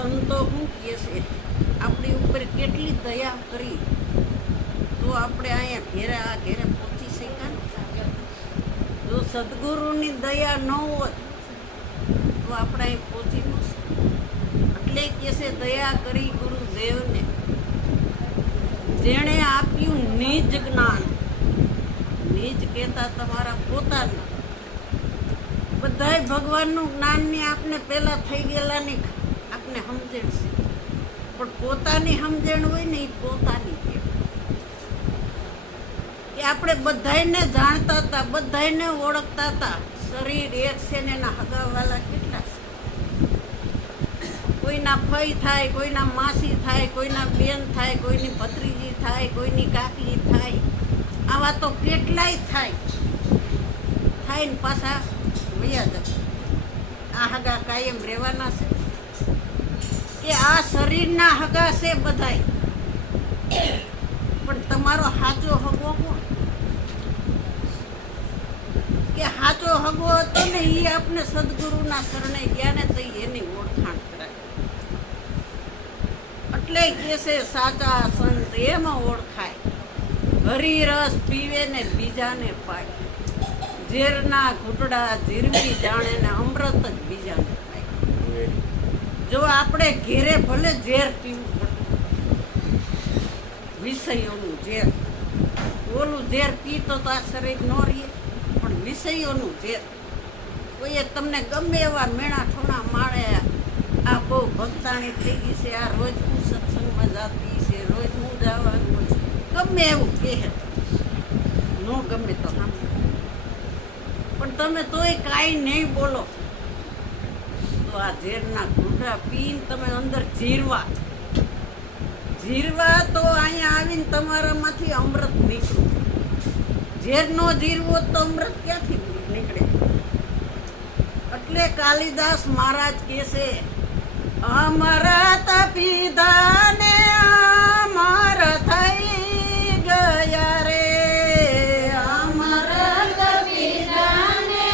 સંતો શું કહે છે, આપણી ઉપર કેટલી દયા કરી તો આપણે અહીંયા ઘેરે પહોંચી શક્યા ને. જો સદગુરુની દયા ન હોત તો આપણે અહીં પહોંચી ન શકીએ. એટલે કહે છે દયા કરી ગુરુદેવને, જેણે આપ્યું નિજ જ્ઞાન. નિજ કહેતા તમારા પોતાના. બધાય ભગવાનનું જ્ઞાનની આપને પહેલા થઈ ગયેલાની આપને સમજણ છે, પણ પોતાની સમજણ હોય ને એ પોતાની કે આપણે બધાયને જાણતા હતા, બધાયને ઓળખતા હતા. શરીર એક છે ને એના હગાવાલા કેટલા છે. કોઈના ફઈ થાય, કોઈના માસી થાય, કોઈના બેન થાય, કોઈની ભત્રીજી થાય, કોઈની કાકી થાય. આવા તો કેટલાય થાય ને પાછા વયા જતા. આ હગા કાયમ રહેવાના છે કે આ શરીરના હગા છે બધાય, પણ તમારો સાચો હગો કોણ? કે સાચો હગો હતો ને એ આપણે સદગુરુના શરણે ગયા ને તો એની ઓળખાણ કરાય. એટલે કે છે સાચા સંત એમાં ઓળખાય. હરી રસ પીવે ને બીજાને પાય. ઝેરના ઘૂંટડા ઝીરવી જાણે ને અમૃત જ બીજાને પાય. જો આપણે ઘેરે ભલે ઝેર પીવું પડતું, વિષયોનું ઝેર. ઓલું ઝેર પીતો તો આ શરીર ન રહે, પણ વિષયોનું ઝેર. કોઈએ તમને ગમે એવા મેણા ઠોણા માળે, આ બહુ ભક્તાણી થઈ ગઈ છે, આ રોજ હું સત્સંગમાં જાતી છે, રોજ હું જવાનું છે, ગમે એવું કહે, ન ગમે તો સાંભળો, પણ તમે તોય કાંઈ નહીં બોલો તો આ ઝેરના ઘૂંટડા પીને તમે અંદર જીરવા તો અહીંયા આવીને તમારામાંથી અમૃત નીકળ્યું. ઝેર નો જીરવો તો અમૃત ક્યાંથી નીકળે? એટલે કાલિદાસ મહારાજ કહે છે, અમૃત પીધા ને અમર થઈ ગયા રે. અમૃત પીધા ને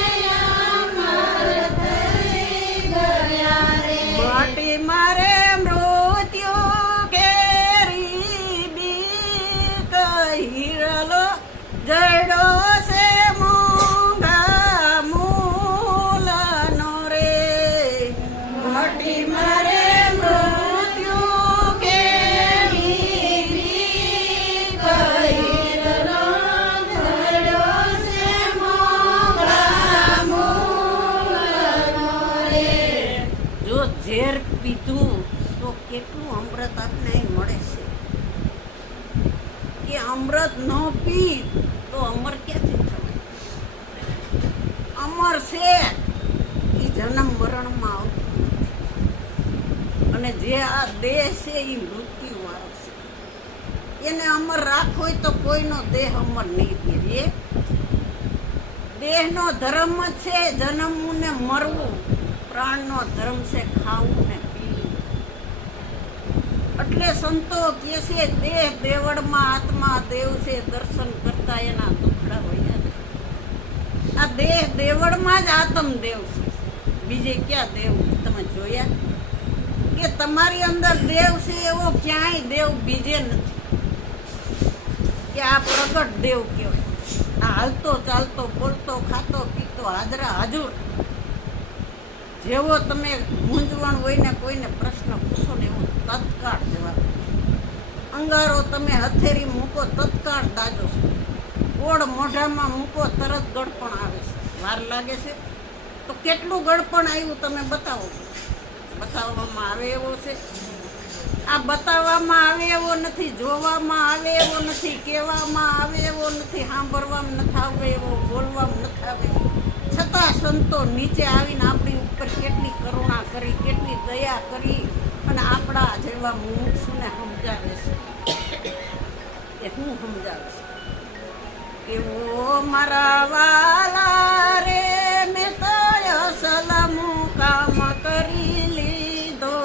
અમર થઈ ગયા રે. માટી મારે મૃત્યુ કેરી બી કહીરલો જડો છે મોંઘા મૂલનો રે. માટી મારે મૃત્યુ કેરી બી કહીરલો જડો છે મોંઘા મૂલનો રે. જો ઝેર પીધું તો કેટલું અમૃત આપને અહીં મળે છે, કે અમૃત ન પી તો અમર ક્યાંથી થવાય? અમર છે એ જન્મ મરણમાં આવતું, અને જે આ દેહ છે એ મૃત્યુ વાળો છે. એને અમર રાખવો હોય તો કોઈનો દેહ અમર નહીં રહે. દેહનો ધર્મ છે જન્મવું ને મરવું, પ્રાણનો ધર્મ છે ખાવું ને પીવું. એટલે સંતો કહે છે દેહ દેવળમાં આત્મા દેવ છે, દર્શન કરતા એના દુખડા હોય. આ દેહ દેવળમાં જ આત્મ દેવ છે, બીજે ક્યાં દેવ તમે જોયા? કે તમારી અંદર દેવ છે એવો ક્યાંય દેવ બીજે નથી. કે આ પ્રગટ દેવ કહેવાય. આ હાલતો ચાલતો બોલતો ખાતો પીતો હાજરા હાજર. જેવો તમે મૂંઝવણ હોય ને કોઈને પ્રશ્ન પૂછો ને એવો તત્કાળ જવાબ. અંગારો તમે હથેરી મૂકો તત્કાળ દાજો છો. ગોળ મોઢામાં મૂકો તરત ગળપણ આવે છે. વાર લાગે છે તો કેટલું ગળપણ આવ્યું તમે બતાવો. બતાવવામાં આવે એવો છે? આ બતાવવામાં આવે એવો નથી, જોવામાં આવે એવો નથી, કહેવામાં આવે એવો નથી, સાંભળવામાં નથી આવે એવો, બોલવામાં નથી આવે. છતાં સંતો નીચે આવીને આપણી ઉપર કેટલી કરુણા કરી, કેટલી દયા કરી, અને આપણા જેવા મુમુક્ષુને સમજાવે છે. એ હું સમજાવે છે એવો મારા વાલા રે, મેં તો અસલમું કામ કરી લીધો.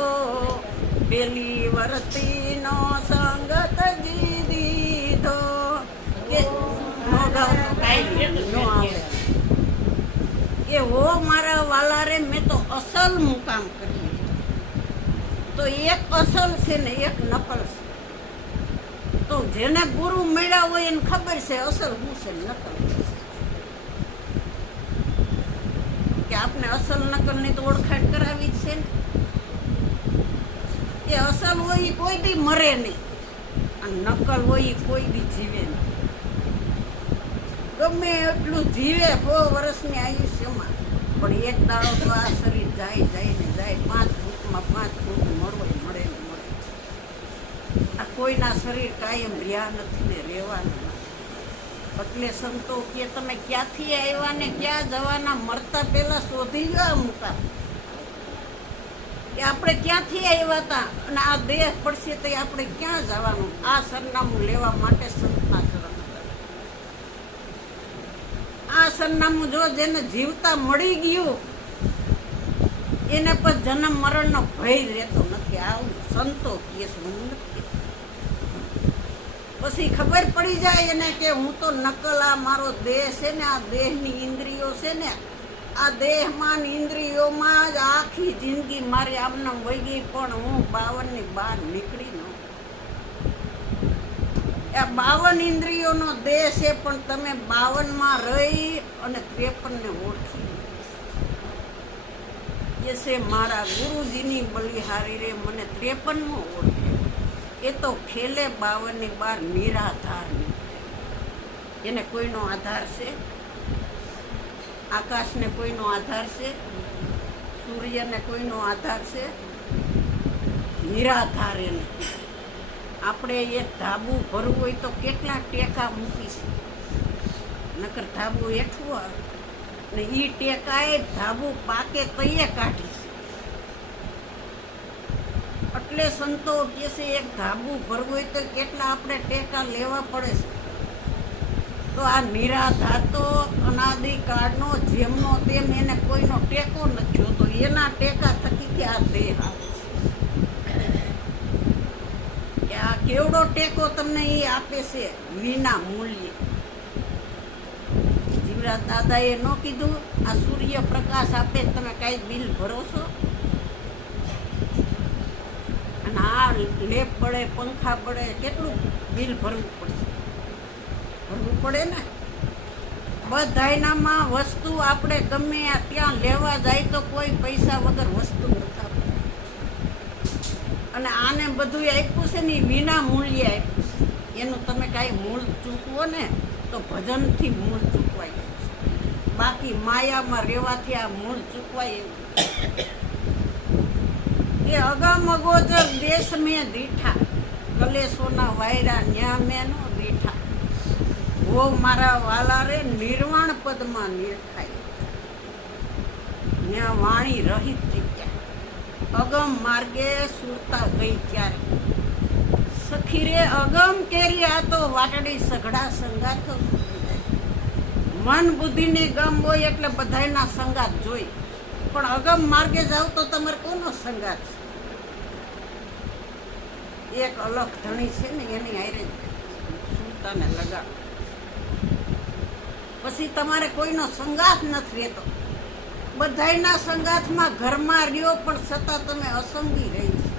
પેલી વર્તીનો સંગત જી દીધો. કે નો ગાવ તો કાંઈ ન આવે. કે ઓ મારા વાલા રે, મેં તો અસલ મુકામ કરી. તો તો એક અસલ છે ને એક નકલ છે. તો જેને ગુરુ મળ્યા હોય એને ખબર છે અસલ શું છે નકલ શું છે. કે આપણે અસલ નકલની તો ઓળખાણ કરાવી જ છે ને. એ અસલ હોય એ કોઈ દી મરે નહીં, અને નકલ હોય એ કોઈ દી જીવે નહીં. ગમે એટલું જીવે 100 વર્ષની આયુષ્યમાં, પણ એક દાડો તો આ શરીર જાય જાય ને જાય. 5 ફૂટમાં 5 ફૂટ મળે મળે ને મળે. આ કોઈના શરીર કાયમ રહ્યા નથી ને રહેવાના નથી. એટલે સંતો કે તમે ક્યાંથી આવ્યા ને ક્યાં જવાના, મરતા પહેલા શોધી લો મુકા કે આપણે ક્યાંથી આવ્યા હતા અને આ દેહ પડશે તો આપણે ક્યાં જવાનું. આ સરનામું લેવા માટે સંતના ચરણ. આ સરનામું જો જેને જીવતા મળી ગયું એને પર જન્મ મરણનો ભય રહેતો નથી. આવું સંતો કહે છે, હું નથી. પછી ખબર પડી જાય એને કે હું તો નકલ, આ મારો દેહ છે ને, આ દેહની ઇન્દ્રિયો છે ને, આ દેહમાં ઇન્દ્રિયોમાં જ આખી જિંદગી મારી આમને વહી ગઈ, પણ હું 52 ની બહાર નીકળી ન. આ 52 ઇન્દ્રિયોનો દેહ છે, પણ તમે 52 માં રહી અને 53 ને ઓળખી. એ છે મારા ગુરુજીની બલિહારી રે મને 53 ઓળખે. એ તો ખેલે 52 ની બહાર નિરાધાર નીકળે. એને કોઈનો આધાર છે? આકાશને કોઈનો આધાર છે? સૂર્યને કોઈનો આધાર છે? નિરાધાર એને. આપણે એક ધાબુ ભરવું હોય તો કેટલા ટેકા મૂકીશું, નકર ધાબુ હેઠું આવે ને એ ટેકાએ ધાબુ પાકે તઈએ કાઢીશું. એટલે સંતો કહે છે એક ધાબુ ભરવું હોય તો કેટલા આપણે ટેકા લેવા પડે છે. તો આ નિરાધાર તો અનાદિકાળનો જેમનો તેમ એને કોઈનો ટેકો નથી જોતો. એના ટેકા થકી આ દેહ આવે છે. આ કેવડો ટેકો તમને એ આપે છે વિના મૂલ્યે. જીવરાજ દાદાએ ન કીધું આ સૂર્ય પ્રકાશ આપે તમે કઈ બિલ ભરો છો? અને આ લેપ બળે પંખા બળે કેટલું બિલ ભરવું પડશે? ભરવું પડે ને. બધાયનામાં વસ્તુ આપણે ગમે ત્યાં લેવા જાય તો કોઈ પૈસા વગર વસ્તુ નથી આપતું. અને આને બધું આપ્યું છે ને વિના મૂલ્યે આપ્યું છે. એનું તમે કાંઈ મૂળ ચૂકવો ને તો ભજનથી મૂળ ચૂકવાય છે. બાકી માયામાં રહેવાથી આ મૂળ ચૂકવાય એવું. એ અગમ અગોચર દેશ મેં દીઠા, કલેશોના વાયરા ન્યા મેં નો દીઠા. વો મારા વાલા રે નિર્વાણ પદમાં નિરખાય, ન્યા વાણી રહિત થઈ ગયા. અગમ માર્ગે સુરતા ગઈ ક્યારે. સખી રે અગમ કેરી આ તો વાટડી સઘળા સંગાતો. મન બુદ્ધિની ગમ હોય એટલે બધાયના સંગાત જોઈ, પણ અગમ માર્ગે જાવ તો તમારે કોનો સંગાત છે? એક અલગ ધણી છે ને એની હારે સુરતાને લગાડ. પછી તમારે કોઈનો સંગાત નથી રહેતો. બધાયના સંગાથમાં ઘરમાં રહ્યો પણ છતાં તમે અસંગી રહી છો.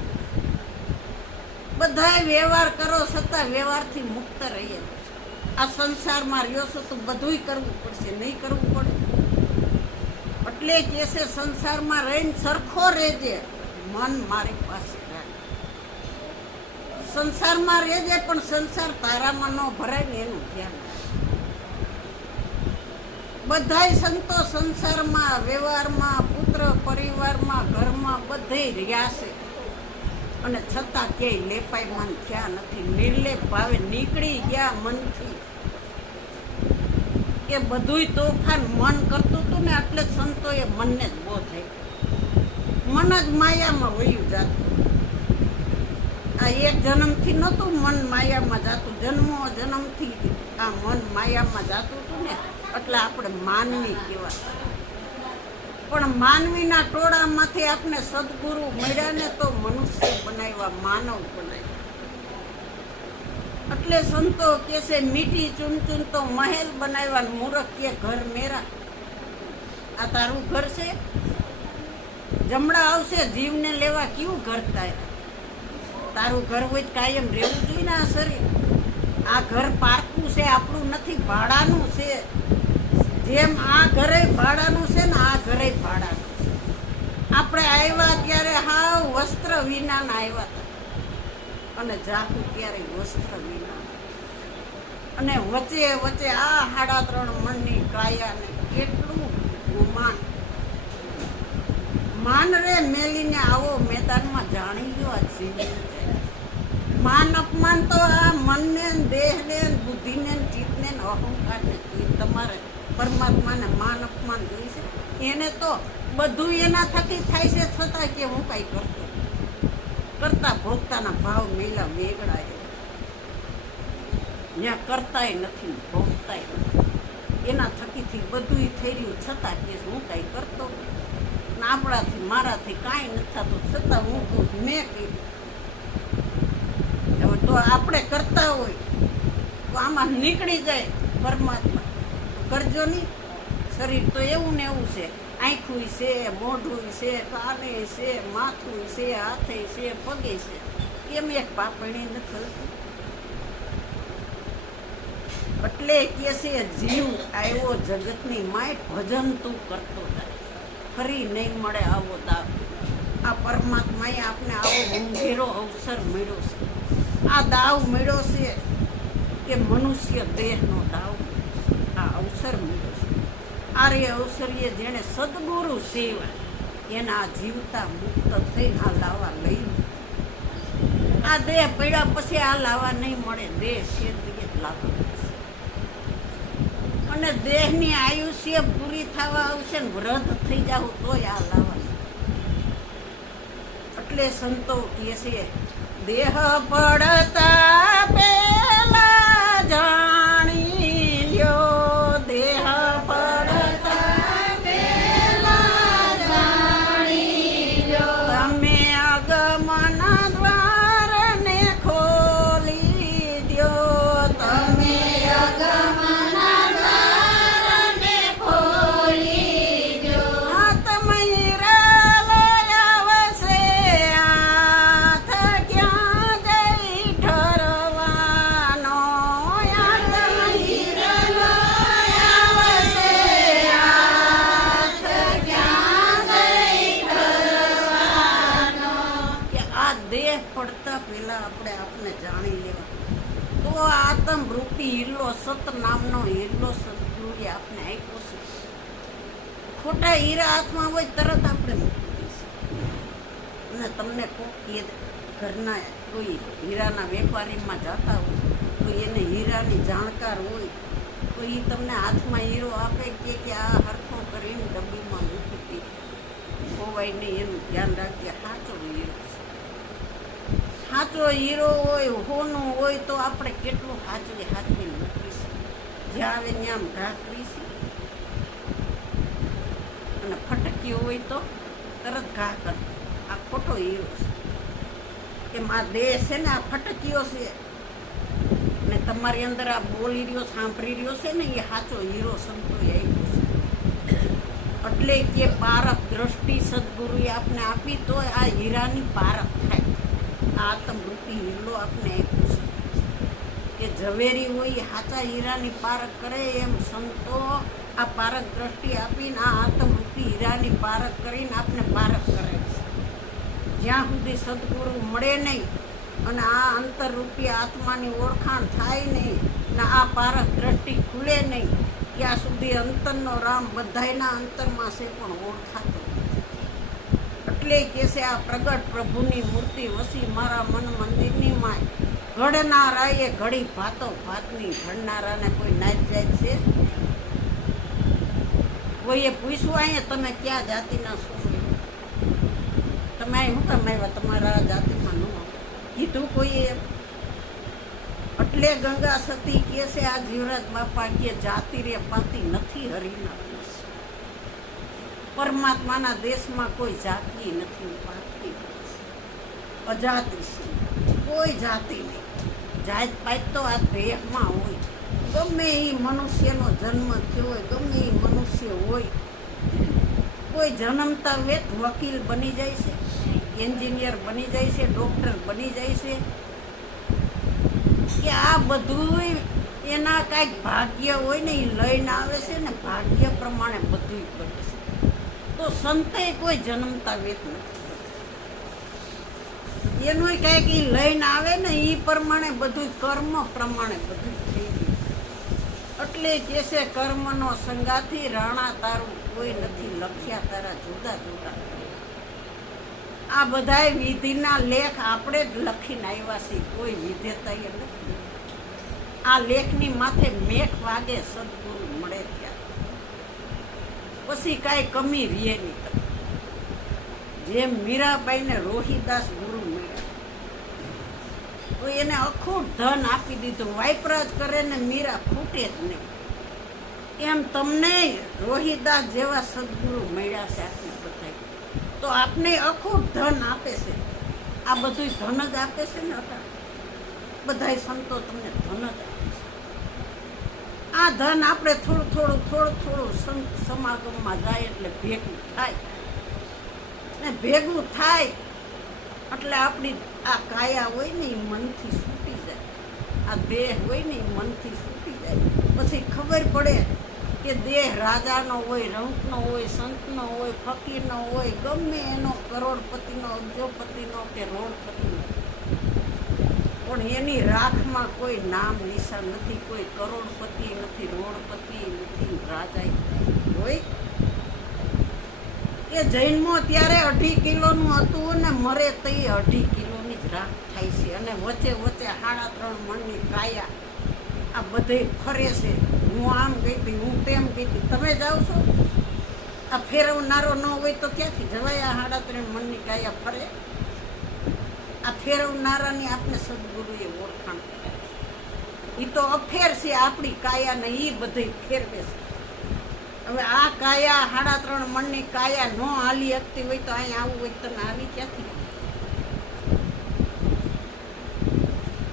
બધાય વ્યવહાર કરો છતાં વ્યવહારથી મુક્ત રહીએ. આ સંસારમાં રહ્યો છો તો બધુંય કરવું પડશે, નહીં કરવું પડે? એટલે કે છે સંસારમાં રહીને સરખો રહેજે, મન મારી પાસે રાખ. સંસારમાં રહેજે પણ સંસાર તારામાં ન ભરાય ને એનું ધ્યાન રાખ. બધાય સંતો સંસારમાં, વ્યવહારમાં, પુત્ર પરિવારમાં, ઘરમાં બધે રહ્યા છે અને છતાં ક્યાંય લેપાયમાન થયા નથી. નિર્લેપ ભાવે નીકળી ગયા મનથી. એ બધુંય તોફાન મન કરતું હતું ને, એટલે સંતોએ મનને જ બોધ આપ્યો. મન જ માયામાં વયું જાતું. આ એક જન્મથી નહોતું મન માયામાં જાતું, જન્મો જન્મથી આ મન માયામાં જાતું હતું ને, એટલે આપણે માનવી કહેવાય. પણ માનવીના ટોળામાંથી આપણે સદગુરુ મળ્યા ને તો મનુષ્ય બનાવ્યા, માનવ બનાવ્યા. એટલે સંતો કે છે મીઠી ચૂન ચૂન તો મહેલ બનાવ્યા, મૂરખ કે ઘર મેરા. આ તારું ઘર છે? જમણા આવશે જીવને લેવા, કેવું ઘર થાય? તારું ઘર હોય તો કાયમ રહેવું જોઈએ ને આ શરીર. આ ઘર પારકું છે, આપણું નથી, ભાડાનું છે. જેમ આ ઘરે ભાડાનું છે ને આ ઘરે ભાડાનું છે. આપણે આવ્યા ત્યારે હાવ વસ્ત્ર વિના આવ્યા હતા અને જાહું ત્યારે વસ્ત્ર વિના. અને વચ્ચે વચ્ચે આ 3.5 મણની કાયાને કેટલું ગુમાન. માન રે મેલીને આવો મેદાનમાં જાણી ગયો આ જીવન. માન અપમાન તો આ મનને દેહને બુદ્ધિને ચિત્તને અહંકારને તમારે પરમાત્માને માન અપમાન જોઈશે. એને તો બધું એના થકી થાય છે, છતાં કે હું કાંઈ કરતો કરતા ભોગતાના ભાવ મેલા વેગળા. ત્યાં કરતાય નથી, ભોગતાય નથી. એના થકીથી બધું થઈ રહ્યું, છતાં કે હું કાંઈ કરતો આપણાથી મારાથી કાંઈ નથી થતું, છતાં હું કહું મેં કર્યું. હવે તો આપણે કરતા હોય તો આમાં નીકળી જાય પરમાત્મા. કરજો નહીં. શરીર તો એવું ને એવું છે, આંખું છે, મોઢું છે, કાને છે, માથું છે, હાથે છે, પગે છે. કેમ એક પાપણી નથી થતું? એટલે કે છે જીવ આવ્યો જગતની માય, ભજન તું કરતો થાય, ફરી નહીં મળે આવો દાવ. આ પરમાત્માએ આપણે આવો ઊંઘેરો અવસર મળ્યો છે. આ દાવ મળ્યો છે કે મનુષ્ય દેહનો દાવ, આ અવસર મળ્યો છે. આ રે અવસરીએ જેણે સદગુરુ સેવા એના જીવતા મુક્ત થઈને આ લાવા લઈ. આ દેહ પડ્યા પછી આ લાવા નહીં મળે. દેહ છે જ લાવવા. અને દેહની આયુષ્ય પૂરી થવા આવશે ને વૃદ્ધ થઈ જાવ તોય આ લાવવાનું. એટલે સંતો કહે છે દેહ પડતા પેલા જાણી લ્યો, દેહ પડતા પેલા જાણી લ્યો, તમે આગમના દ્વારને ખોલી દ્યો, તમે આગમના દ્વારને ખોલી દ્યો. હાથમાં હીરા લઈ આવશે, હાથ ક્યાં જઈ ઠરવાનો, હાથમાં હીરા લઈ આવશે, હાથ ક્યાં જઈ ઠરવાનો. કે આ દેહ પડતા પહેલા આપણે જાણી લેવા. તો આત્મ રૂપી હીરો સત નામનો હીરો સદગુરુએ આપણે આપ્યો છે. ખોટા હીરા હાથમાં હોય તરત આપણે મૂકી દઈશું. અને તમને કોક ઘરના કોઈ હીરાના વેપારીમાં જતા હોય, કોઈ એને હીરાની જાણકાર હોય, તો એ તમને હાથમાં હીરો આપે કે આ હરખો કરીને ડબ્બીમાં મૂકી દે, ખોવાય નહીં, એનું ધ્યાન રાખીએ. સાચો હીરો છે. સાચો હીરો હોય, હોનું હોય તો આપણે કેટલું હાચવી મૂકીશું. જ્યાં આવે ત્યાં ઘા કરીશું. અને ફટકીઓ હોય તો તરત ઘા કર. આ ખોટો હીરો છે. એમ આ દેહ છે ને આ ફટકીઓ છે. ને તમારી અંદર આ બોલી રહ્યો, સાંભળી રહ્યો છે ને, એ સાચો હીરો સંતોએ આપ્યો છે. એટલે કે પારખ દ્રષ્ટિ સદગુરુએ આપણે આપી તો આ હીરાની પારખ થાય. આત્મરૂપી હીરો આપણે આપ્યું છે કે ઝવેરી હોય સાચા હીરાની પારખ કરે. એમ સંતો આ પારખ દ્રષ્ટિ આપીને આ આત્મરૂપી હીરાની પારખ કરીને આપણે પારખ કરે છે. જ્યાં સુધી સદગુરુ મળે નહીં અને આ અંતરરૂપી આત્માની ઓળખાણ થાય નહીં ને આ પારખ દ્રષ્ટિ ખુલે નહીં, ત્યાં સુધી અંતરનો રામ બધાયના અંતરમાં છે પણ ઓળખાતો. એટલે કે છે આ પ્રગટ પ્રભુની મૂર્તિ વસી મારા મન મંદિરની માય, ઘડનારાએ ઘડી ભાતો ભાતની. ઘડનારાને કોઈ નાચ જાય છે? કોઈએ પૂછ્યું અહીંયા તમે ક્યાં જાતિના છો? તમે અહીં શું કામ આવ્યા? તમારા જાતિમાં ન કીધું કોઈએ? એટલે ગંગા સતી કહે છે આ જીવરાજ બાપા કે જાતિ રે પાતી નથી હરિના. પરમાત્માના દેશમાં કોઈ જાતિ નથી, પાતી અજાતિ છે. કોઈ જાતિ નહીં. જાત પાત તો આ દેહમાં હોય. ગમે એ મનુષ્યનો જન્મ થયો હોય, ગમે એ મનુષ્ય હોય, કોઈ જન્મતા વેત વકીલ બની જાય છે, એન્જિનિયર બની જાય છે, ડૉક્ટર બની જાય છે, કે આ બધું એના કાંઈક ભાગ્ય હોય ને એ લઈને આવે છે ને ભાગ્ય પ્રમાણે બધું કરે છે. તો સંતે કોઈ જન્મતા વેત નથી, એનું કાંઈક એ લઈને આવે ને એ પ્રમાણે બધું કર્મ પ્રમાણે બધું થઈ ગયું. એટલે કે છે કર્મનો સંગાથી રાણા તારું કોઈ નથી, લખ્યા તારા જુદા જુદા. આ બધાય વિધિના લેખ આપણે જ લખીને આવ્યા છીએ, કોઈ વિધેતા એ નથી. આ લેખની માથે મેઘ વાગે સદગુરુ મળે ત્યારે પછી કાંઈ કમી રહે નહીં. જેમ મીરાબાઈને રોહિદાસ ગુરુ મળ્યા તો એને અખૂટ ધન આપી દીધું, વાયપરાજ કરે ને મીરા ખૂટે જ નહીં. એમ તમને રોહિદાસ જેવા સદગુરુ મળ્યા છે આપને બધા, તો આપને અખૂટ ધન આપે છે. આ બધું ધન જ આપે છે ને, બધા સંતો તમને ધન જ આપે છે. આ ધન આપણે થોડું થોડું સંત સમાગમમાં જાય એટલે ભેગું થાય ને, ભેગું થાય એટલે આપણી આ કાયા હોય ને એ મનથી છૂટી જાય, આ દેહ હોય ને એ મનથી છૂટી જાય. પછી ખબર પડે કે દેહ રાજાનો હોય, રંકનો હોય, સંતનો હોય, ફકીરનો હોય, ગમે એનો, કરોડપતિનો, અબજોપતિનો કે રોડપતિનો, પણ એની રાખમાં કોઈ નામ નિશાન નથી, કોઈ કરોડપતિ નથી, રોડપતિ નથી, રાજા હોય. એ જન્મો ત્યારે 2.5 કિલોનું હતું ને મરે તો એ 2.5 કિલોની જ રાખ થાય છે. અને વચ્ચે 3.5 મણની કાયા આ બધે ફરે છે. હું આમ ગઈ હતી, હું તેમ ગઈ હતી. તમે જાઓ છો? આ ફેરવનારો ન હોય તો ક્યાંથી જવાય? આ 3.5 મણની કાયા ફરે. આ ફેરવનારાની આપણે સદગુરુએ ઓળખાણ કરે. એ તો અફેર છે આપણી કાયાને, એ બધે ફેરવે છે. હવે આ કાયા 3.5 મણની કાયા ન હાલી શકતી હોય તો અહીં આવવું હોય તો આવી ક્યાંથી?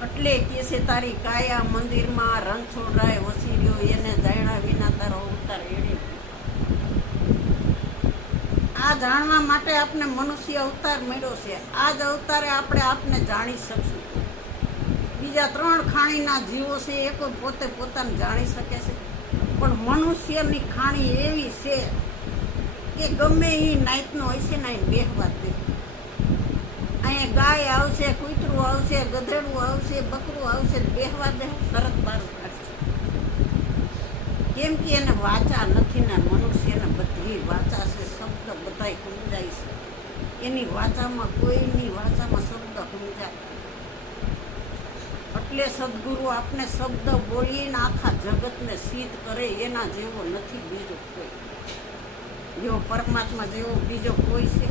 એટલે કે છે તારી કાયા મંદિરમાં રણછોડરાય વસી રહ્યો, એને જાણ્યા વિના તારો અવતાર એડે. આ જાણવા માટે આપણે મનુષ્ય અવતાર મળ્યો છે. આ જ અવતારે આપણે આપને જાણી શકશું. બીજા 3 ખાણીના જીવો છે એ કોઈ પોતે પોતાને જાણી શકે છે, પણ મનુષ્યની ખાણી એવી છે કે ગમે એ નાઈટનો હોય છે ને અહીં બેહવા દે. અહીંયા ગાય આવશે, કૂતરું આવશે, ગધેડું આવશે, બકરું આવશે, બેહવા દે, તરત બહાર કાઢશે. કેમ કે એને વાચા નથી ને, મનુષ્યને બધી વાચા છે, શબ્દ બધાય સમજાય છે. એની વાચામાં, કોઈની વાચામાં શબ્દ સમજાય. એટલે સદગુરુ આપને શબ્દ બોલીને આખા જગતને સિદ્ધ કરે, એના જેવો નથી બીજો કોઈ. જેવો પરમાત્મા જેવો બીજો કોઈ છે?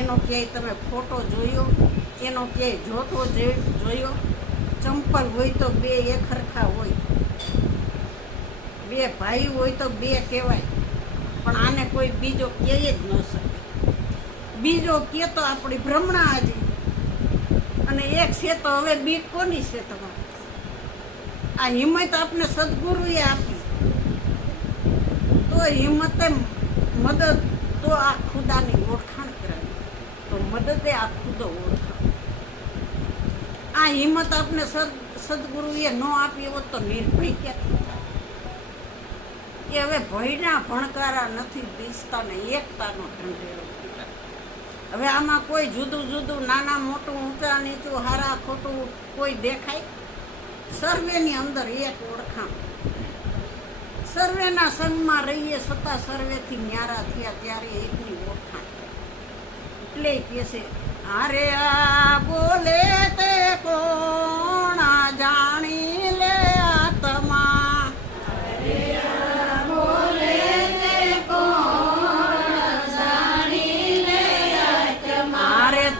એનો ક્યાંય તમે ફોટો જોયો? એનો ક્યાંય જોતો જોયો? ચંપલ હોય તો 2 એક સરખા હોય, 2 ભાઈ હોય તો 2 કહેવાય, પણ આને કોઈ બીજો કહે જ ન શકે. બીજો કે તો આપણી ભ્રમણા હજી, અને એક છે તો હવે બીક કોની છે તમારે? આ હિંમત આપને સદગુરુએ આપી, તો હિંમતે મદદ તો આ ખુદાની ઓળખાણ કરાવી, તો મદદે આ ખુદો ઓળખાણ. આ હિંમત આપને સદગુરુએ ન આપી હોત તો નિર્ભય ક્યાંથી થાય? કે હવે ભયના ભણકારા નથી દિસતા ને એકતાનો ઢંઢેરો. હવે આમાં કોઈ જુદું જુદું, નાના મોટું, ઊંચા નીચું, હારા ખોટું કોઈ દેખાય? સર્વેની અંદર એક ઓળખાણ. સર્વેના સંગમાં રહીએ છતાં સર્વેથી ન્યારા થયા ત્યારે એકની ઓળખાણ. એટલે કે છે અરે આ બોલે તે કોણ જાણી લે આત્મા,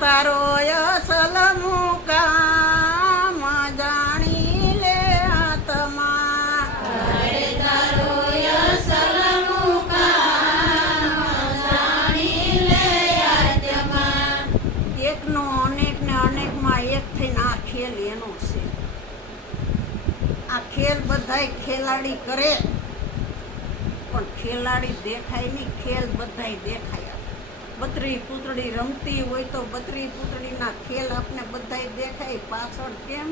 તારો અસલ મુકામ જાણી લે આત્મા. તારો અસલ મુકામ જાણી લે આત્મા. એકનો અનેક ને અનેકમાં એક થઈને આ ખેલ એનો છે. આ ખેલ બધાય ખેલાડી કરે, પણ ખેલાડી દેખાય નહીં, ખેલ બધાય દેખાય. બત્રી પૂતળી રમતી હોય તો બત્રી પૂતળીના ખેલ આપને બધાય દેખાય. પાછળ કેમ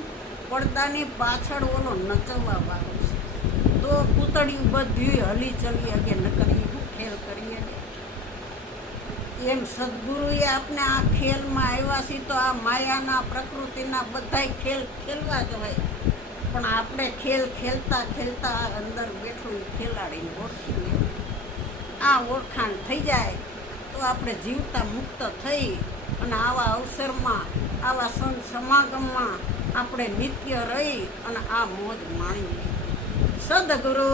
પડદાની પાછળ ઓલો નચવવા વાળો છે, તો પૂતળીયું બધી હલી ચલી અગે ન કરી ખેલ કરીએ. એમ સદગુરુએ આપણે આ ખેલમાં આવ્યા છીએ તો આ માયાના પ્રકૃતિના બધાય ખેલ ખેલવા જ હોય, પણ આપણે ખેલ ખેલતા ખેલતા અંદર બેઠું એ ખેલાડીને ઓળખી લેવું. આ ઓળખાણ થઈ જાય તો આપણે જીવતા મુક્ત થઈ અને આવા અવસરમાં આવા સંત સમાગમમાં આપણે નિત્ય રહી અને આ મોજ માણી. સદગુરુ